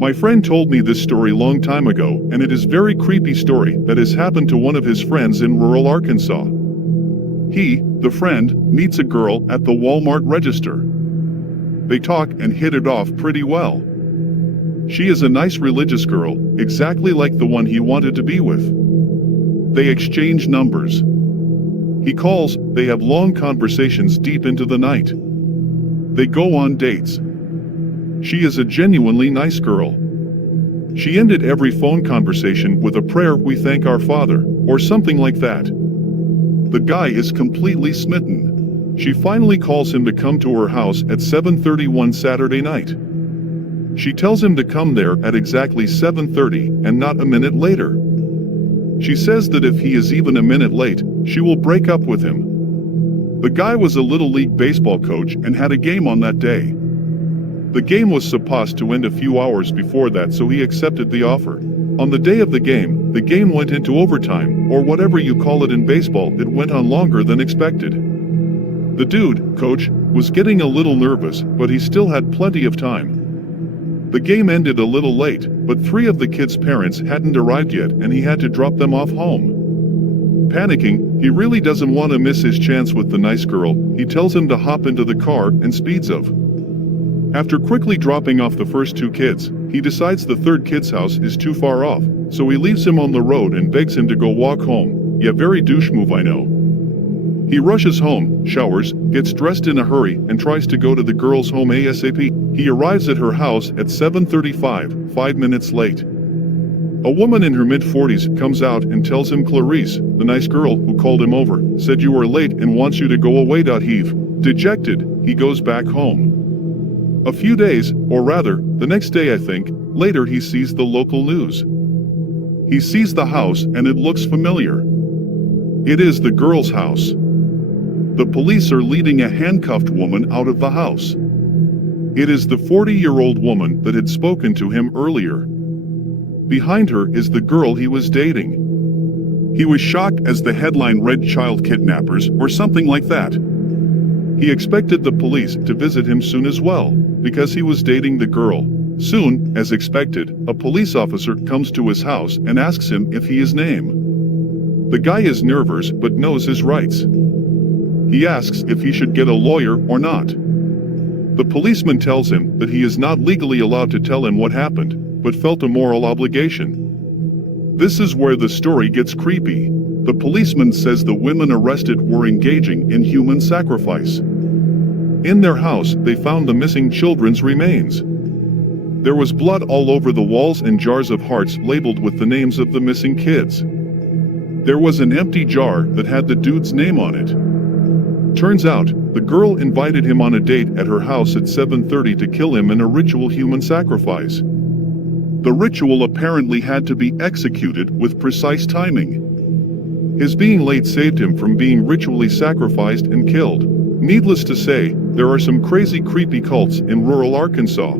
My friend told me this story long time ago, and it is very creepy story that has happened to one of his friends in rural Arkansas. He, the friend, meets a girl at the Walmart register. They talk and hit it off pretty well. She is a nice religious girl, exactly like the one he wanted to be with. They exchange numbers. He calls, they have long conversations deep into the night. They go on dates. She is a genuinely nice girl. She ended every phone conversation with a prayer, "We thank our Father," or something like that. The guy is completely smitten. She finally calls him to come to her house at 7:30 Saturday night. She tells him to come there at exactly 7:30 and not a minute later. She says that if he is even a minute late, she will break up with him. The guy was a Little League baseball coach and had a game on that day. The game was supposed to end a few hours before that, so he accepted the offer. On the day of the game went into overtime, or whatever you call it in baseball. It went on longer than expected. The dude, coach, was getting a little nervous, but he still had plenty of time. The game ended a little late, but 3 of the kids' parents hadn't arrived yet and he had to drop them off home. Panicking, he really doesn't want to miss his chance with the nice girl. He tells him to hop into the car and speeds off. After quickly dropping off the first 2 kids, he decides the 3rd kid's house is too far off, so he leaves him on the road and begs him to go walk home. Yeah, very douche move, I know. He rushes home, showers, gets dressed in a hurry, and tries to go to the girl's home ASAP. He arrives at her house at 7:35, 5 minutes late. A woman in her mid-40s comes out and tells him Clarice, the nice girl who called him over, said you are late and wants you to go away. Heave. Dejected, he goes back home. A few days, or rather, the next day I think, later he sees the local news. He sees the house and it looks familiar. It is the girl's house. The police are leading a handcuffed woman out of the house. It is the 40-year-old woman that had spoken to him earlier. Behind her is the girl he was dating. He was shocked as the headline read child kidnappers or something like that. He expected the police to visit him soon as well, because he was dating the girl. Soon, as expected, a police officer comes to his house and asks him if he is named. The guy is nervous but knows his rights. He asks if he should get a lawyer or not. The policeman tells him that he is not legally allowed to tell him what happened, but felt a moral obligation. This is where the story gets creepy. The policeman says the women arrested were engaging in human sacrifice. In their house, they found the missing children's remains. There was blood all over the walls and jars of hearts labeled with the names of the missing kids. There was an empty jar that had the dude's name on it. Turns out, the girl invited him on a date at her house at 7:30 to kill him in a ritual human sacrifice. The ritual apparently had to be executed with precise timing. His being late saved him from being ritually sacrificed and killed. Needless to say, there are some crazy creepy cults in rural Arkansas.